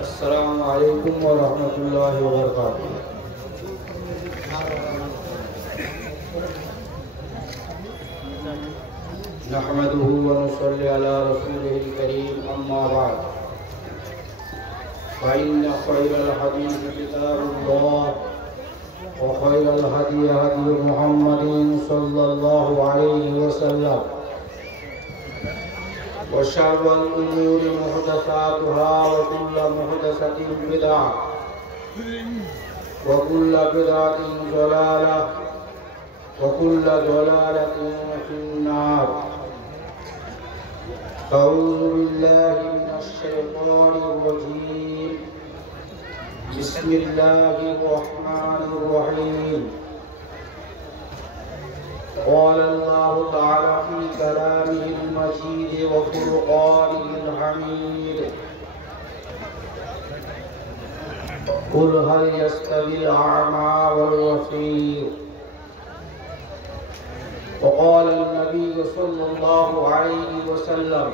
अस्सलामु अलैकुम व रहमतुल्लाहि व बरकातुहू। नहमदुहु व नुसल्ली अला रसूलिहिल करीम, अम्मा बाद। फ़इन्न ख़ैरल हदीस किताबुल्लाह व ख़ैरल हदी हदी मुहम्मदिन सल्लल्लाहु अलैहि वसल्लम व शर्रल उमूरि मुहदसातुहा व कुल्लु मुहदसतिन बिदअह व कुल्लु बिदअतिन ज़लालह व कुल्लु ज़लालतिन फिन्नार। अऊज़ु बिल्लाहि मिनश शैतानिर रजीम। बिस्मिल्लाहिर रहमानिर रहीम। क़ाल अल्लाहु तआला फ़ी कलामिहिल मजीद व फ़ुरक़ानिहिल हमीद। क़ुल हल यस्तविल अअमा वल बसीर। वक़ाल नबी सल्लल्लाहु अलैहि वसल्लम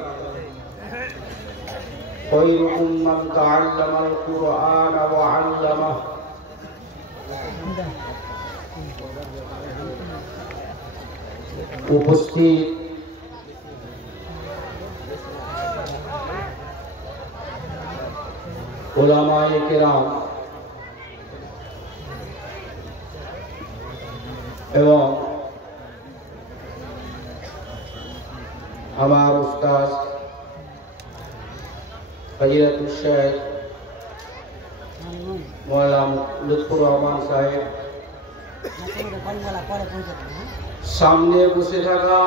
ख़ैरुकुम मन तअल्लमल क़ुरआन व अल्लमह। उपस्थित उलमाए किराम एवं हमारे उस्ताद फजीलतुल शेख मौलाना लुत्फुर रहमान साहेब, सामने बसे থাকা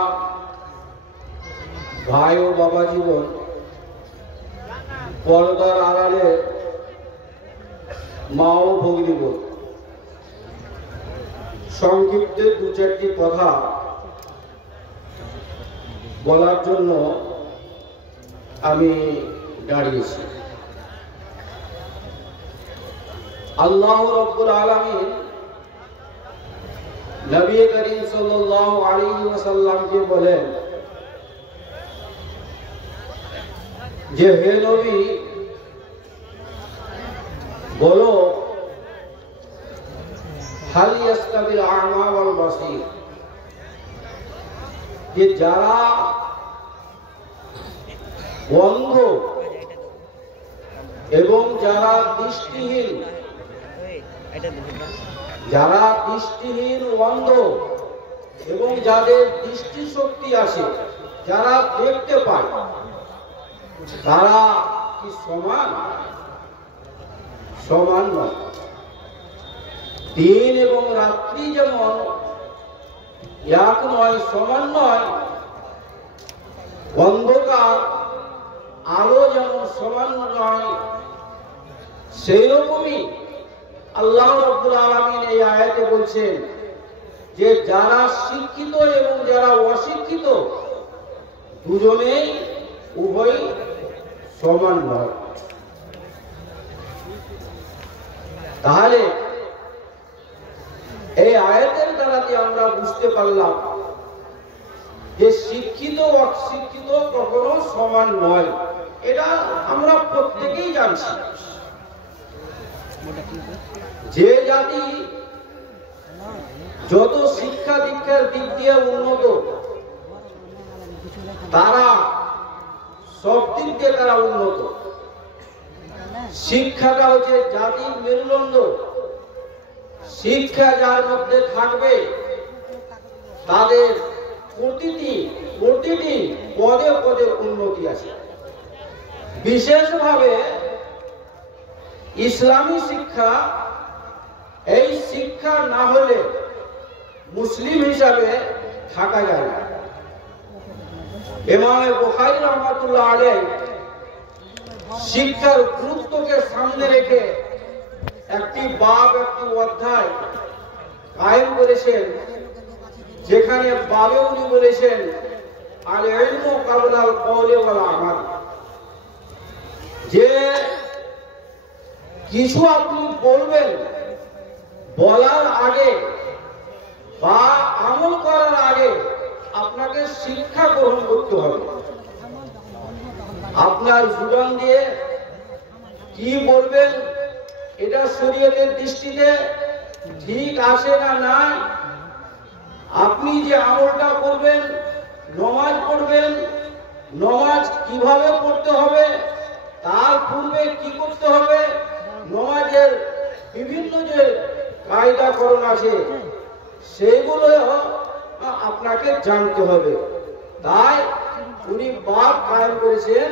ভাই ও বাবা জীবন, পর্দার আড়ালে মা ও ভগ্নীগণ, সংক্ষিপ্তে দু চারটি কথা বলার জন্য আমি দাঁড়িয়েছি। আল্লাহ রাব্বুল আলামিন নবী করিম সাল্লাল্লাহু আলাইহি ওয়াসাল্লামকে বলেন যে হে নবী, বলো হাল ইয়াস্তাবিল আ'মা ওয়াল বাসীর, যে যারা অন্ধ এবং যারা দৃষ্টিহীন, যারা দৃষ্টিহীন অন্ধ এবং যাদের দৃষ্টিশক্তি আছে, যারা দেখতে পায়, তারা কি সমান? সমান নয়। দিন এবং রাত্রি যেমন এক নয়, সমান নয়, অন্ধকার আলো যেমন সমান নয়, সেই রকমই আল্লাহ রাব্বুল আলামিন এই আয়াতে বলছেন যে যারা শিক্ষিত এবং যারা অশিক্ষিত দুজনেই উভয় সমান নয়। তাহলে এই আয়াতের দ্বারাতে আমরা বুঝতে পারলাম যে শিক্ষিত অশিক্ষিত কখনো সমান নয়। এটা আমরা প্রত্যেকেই জানছি। যে জাতি যত শিক্ষা দীক্ষার দিক দিয়ে উন্নত, তারা সব দিক দিয়ে তারা উন্নত। শিক্ষাটা হচ্ছে জাতির মেরুদণ্ড। শিক্ষা যার মধ্যে থাকবে তাদের প্রতিটি পদে পদে উন্নতি আছে। বিশেষভাবে ইসলামী শিক্ষা, এই শিক্ষা না হলে মুসলিম হিসাবে থাকা যায় না। ইমাম বুখারী রাহমাতুল্লাহ আলাইহি শিক্ষার গুরুত্বকে সামনে রেখে একটি বাব, একটি অধ্যায় কায়েম করেছেন, যেখানে বাবে উনি বলেছেন আল ইলমু ক্বাবলাল কওলি ওয়াল আমাল, যে কিছু আপনি বলবেন, বলার আগে বা আমল করার আগে আপনাকে শিক্ষা গ্রহণ করতে হবে। আপনার জুবান দিয়ে কি বলবেন এটা শরীয়তের দৃষ্টিতে ঠিক আছে না নাই? আপনি যে আমলটা করবেন, নমাজ পড়বেন, নমাজ কিভাবে পড়তে হবে, তার পূর্বে কি করতে হবে, নমাজের বিভিন্ন যে কায়দাকরণ আছে সেগুলো আপনাকে জানতে হবে। তাই উনি বাব কায়েম করেছেন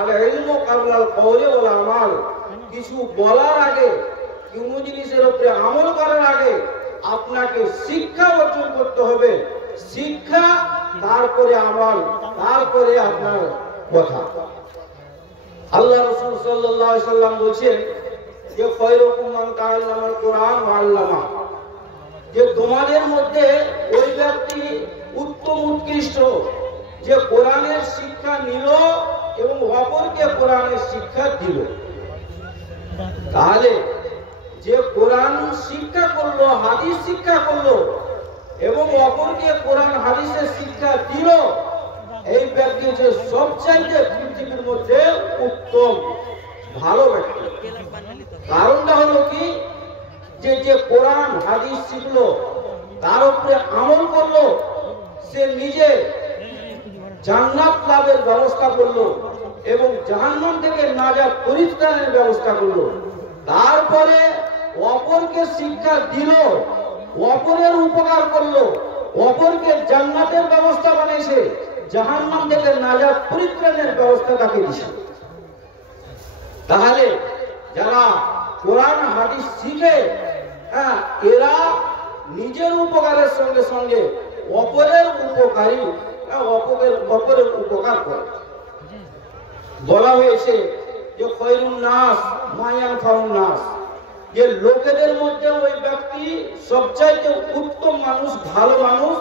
আল ইলমু কাবলাল কওলি ওয়াল আমাল। কিছু বলার আগে, কোনো জিনিসের উপরে আমল করার আগে আপনাকে শিক্ষা অর্জন করতে হবে। শিক্ষা, তারপরে আমল, তারপরে আপনার কথা। আল্লাহ রাসূল সাল্লাল্লাহু আলাইহি সাল্লাম বলেছেন যে খায়রুকুম মান তাআল্লামাল কোরআন ওয়া আল্লামা, যে তোমাদের মধ্যে ওই ব্যক্তি উত্তম উৎকৃষ্ট যে কোরআনের শিক্ষা নিল এবং অপরকে কোরআনের শিক্ষা দিল। তাহলে যে কোরআন শিক্ষা করলো, হাদিস শিক্ষা করলো এবং অপরকে কোরআন হাদিসের শিক্ষা দিল, এই ব্যক্তি যে সবচাইতে পৃথিবীর মধ্যে উত্তম ভালো ব্যক্তি। কারণটা হলো কি, যে যে কোরআন হাদিস শিখলো, তার উপরে আমল করলো, সে নিজে জান্নাত লাভের ব্যবস্থা করলো এবং জাহান্নাম থেকে নাজাত পরিত্রাণের ব্যবস্থা করলো। তারপরে অপরকে শিক্ষা দিল, অপরের উপকার করলো, অপরকে জান্নাতের ব্যবস্থা বানিয়েছে, জাহান্নাম থেকে নাজাত পরিত্রাণের ব্যবস্থা তাকে দিছে। তাহলে যারা কোরআন হাদিস শিখে, এরা নিজের উপকারের সঙ্গে সঙ্গে অপরের উপকারী, অপরের উপকার করে। বলা হয়েছে যে খায়রুন নাস মা ইয়ানফাউন নাস, যে লোকেদের মধ্যে ওই ব্যক্তি সবচাইতে উত্তম মানুষ, ভালো মানুষ,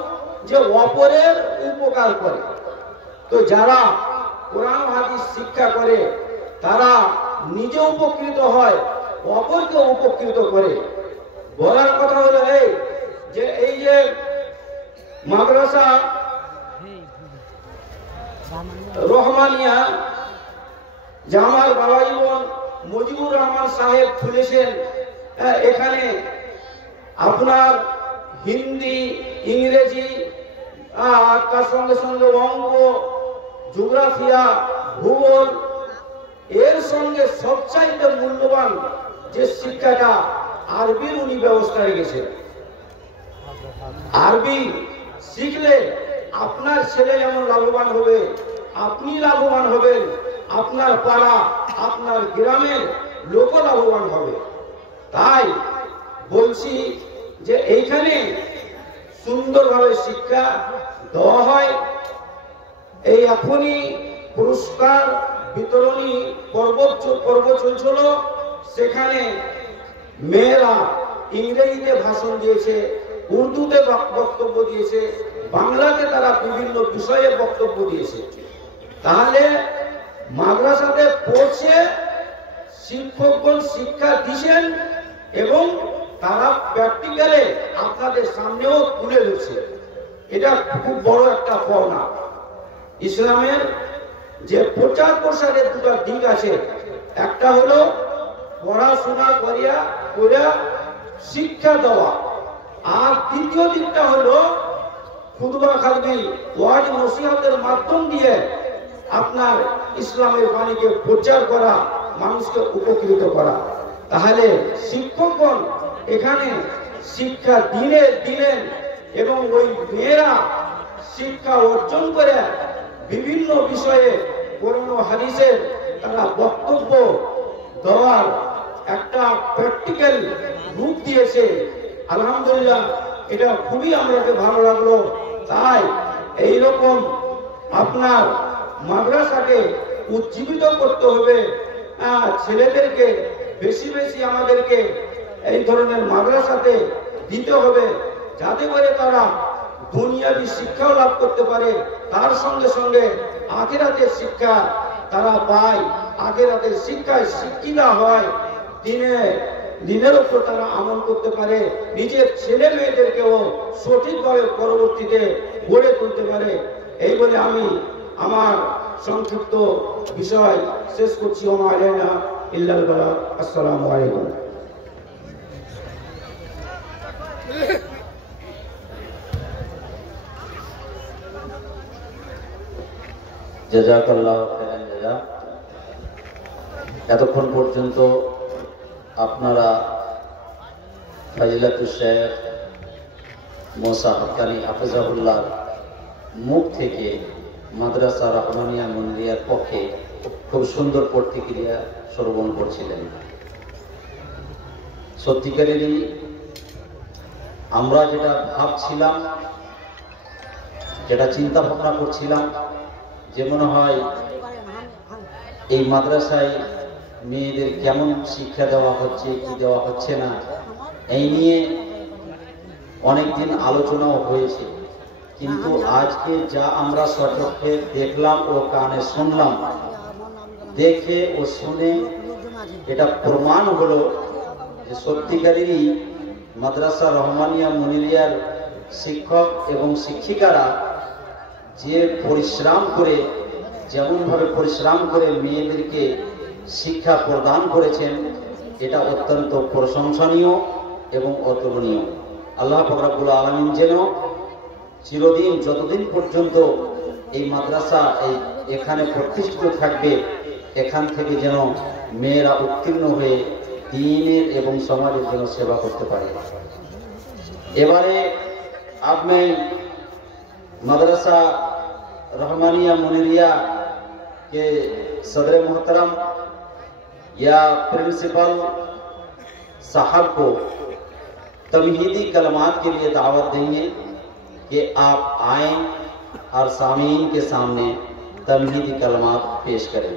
যে অপরের উপকার করে। তো যারা কোরআন হাদিস শিক্ষা করে তারা নিজে উপকৃত হয়, অপরকে উপকৃত করে। বলার কথা হলো এই যে মাদ্রাসা রহমানিয়া, যে আমার বাবা জীবন মুজিবুর রহমান সাহেব খুলেছেন, এখানে আপনার হিন্দি, ইংরেজি, তার সঙ্গে সঙ্গে অঙ্ক, জিওগ্রাফিয়া, ভূগোল, এর সঙ্গে সবচাইতে মূল্যবান যে শিক্ষাটা আরবির উনি ব্যবস্থা রেখেছেন। আরবি শিখলে আপনার ছেলে যেমন লাভবান হবে, আপনি লাভবান হবেন, আপনার পাড়া, আপনার গ্রামের লোক লাভবান হবে। তাই বলছি যে এইখানে সুন্দরভাবে শিক্ষা দেওয়া হয়। এই এখনই পুরস্কার বিতরণী পর্ব চলছিল, সেখানে মেয়েরা ইংরেজিতে ভাষণ দিয়েছে, উর্দুতে বক্তব্য দিয়েছে, বাংলাতে তারা বিভিন্ন বিষয়ে বক্তব্য দিয়েছে। তাহলে মাদ্রাসাতে পড়ছে, শিক্ষকগণ শিক্ষা দিচ্ছেন এবং তারা প্র্যাকটিক্যালে আপনাদের সামনেও তুলে ধরছে। এটা খুব বড় একটা পাওনা। ইসলামের যে প্রচার প্রসারের দুটো দিক আছে, একটা হলো পড়াশোনা করিয়া শিক্ষা দেওয়া, আর দ্বিতীয় দিকটা হলো খুতবা খাতমি, ওয়াজ নসিহতের মাধ্যম দিয়ে আপনার ইসলামের বাণীকে প্রচার করা, মানুষকে উপকৃত করা। তাহলে শিক্ষকগণ এখানে শিক্ষা দিলেন এবং ওই মেয়েরা শিক্ষা অর্জন করে বিভিন্ন বিষয়ে কোরআন ও হাদিসের তারা বক্তব্য দেওয়ার একটা প্র্যাকটিক্যাল রূপ দিয়েছে। আলহামদুলিল্লাহ, এটা খুবই আমাকে ভালো লাগলো। তাই এইরকম আপনার মাদ্রাসাকে উজ্জীবিত করতে হবে, ছেলেদেরকে বেশি বেশি আমাদেরকে এই ধরনের মাদ্রাসাতে দিতে হবে, যাতে করে তারা দুনিয়াবী শিক্ষাও লাভ করতে পারে, তার সঙ্গে সঙ্গে আখিরাতের শিক্ষা তারা পায়, আখিরাতের শিক্ষায় শিক্ষিত হয়, দিনের উপর তারা আমল করতে পারে, নিজের ছেলে মেয়েদেরকেও সঠিকভাবে পরবর্তীতে গড়ে তুলতে পারে। এই বলে আমি আমার সংক্ষিপ্ত বিষয় শেষ করছি। ওমা আলাইনা ইল্লাল বালাগ। আসসালামু আলাইকুম। জাযাকাল্লাহু খাইরান জাযা। এতক্ষণ পর্যন্ত আপনারা ফাজিলাতুশ শেখ মুসা হক্কানি হাফিজাহুল্লাহ মুখ থেকে মাদ্রাসা রহমানিয়া মুনিরিয়ার পক্ষে খুব সুন্দর প্রতিক্রিয়া শ্রবণ করছিলেন। সত্যিকারেরই আমরা যেটা ভাবছিলাম, যেটা চিন্তা ভাবনা করছিলাম, যে মনে হয় এই মাদ্রাসায় মেয়েদের কেমন শিক্ষা দেওয়া হচ্ছে কি দেওয়া হচ্ছে না, এই নিয়ে অনেকদিন আলোচনাও হয়েছে। কিন্তু আজকে যা আমরা সচক্ষে দেখলাম ও কানে শুনলাম, দেখে ও শুনে এটা প্রমাণ হলো যে সত্যিকারেরই মাদ্রাসা রহমানিয়া মুনিরিয়ার শিক্ষক এবং শিক্ষিকারা যে পরিশ্রম করে, যেমনভাবে পরিশ্রম করে মেয়েদেরকে শিক্ষা প্রদান করেছেন, এটা অত্যন্ত প্রশংসনীয় এবং অতুলনীয়। আল্লাহ পাক রব্বুল আলামিন যেন চিরদিন, যতদিন পর্যন্ত এই মাদ্রাসা এখানে প্রতিষ্ঠিত থাকবে, এখান থেকে যেন মেয়েরা উত্তীর্ণ হয়ে দ্বীনের এবং সমাজের জন্য সেবা করতে পারে। এবারে আপনি मदरसा रहमानिया मुनिरिया के सदर मोहतरम या प्रिंसिपल साहब को तमहीदी कलमात के लिए दावत देंगे कि आप आएं और सामीन के सामने तमहीदी कलमात पेश करें।